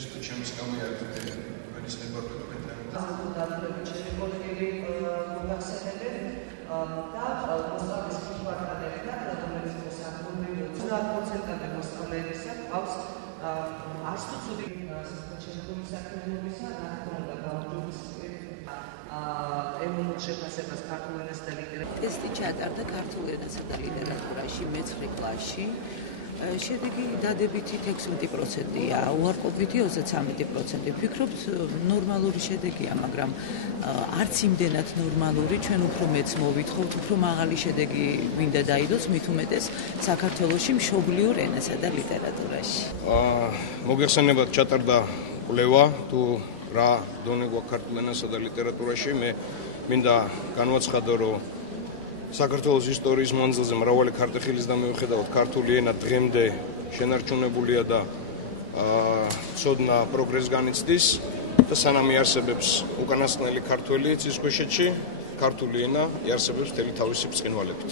Este ce mi scamia de venisme vorbește. ტესტი ჩატარდა ქართულ ენასა და ლიტერატურაში მე-9 კლასში. შედეგი დადებითი 16%-ია, უარყოფითი 33%. ვფიქრობთ, ნორმალური შედეგია, მაგრამ არც იმდენად ნორმალური, ჩვენ უფრო მეც მოვითხოვთ, უფრო მაღალი შედეგი მინდა დაიდოს, მით უმეტეს საქართველოში მშობლიურ ენასა და ლიტერატურაში. მოგეხსენებათ ჩატარდა კვლევა თუ რა დონე გვაქვს ქართულ ენასა და ლიტერატურაში. მე მინდა განვაცხადო, რომ საქართველოს ისტორიის მანძილზე მრავალი ქარტეხილის და მიუხედავად ქართული ენა დღემდე შენარჩუნებულია და ცოდნა პროგრესს განიცდის და სანამ იარსებებს უკანასკნელი ქართველი ცისქვეშეთში, ქართული ენა იარსებებს მთელი თავისი ბრწყინვალებით.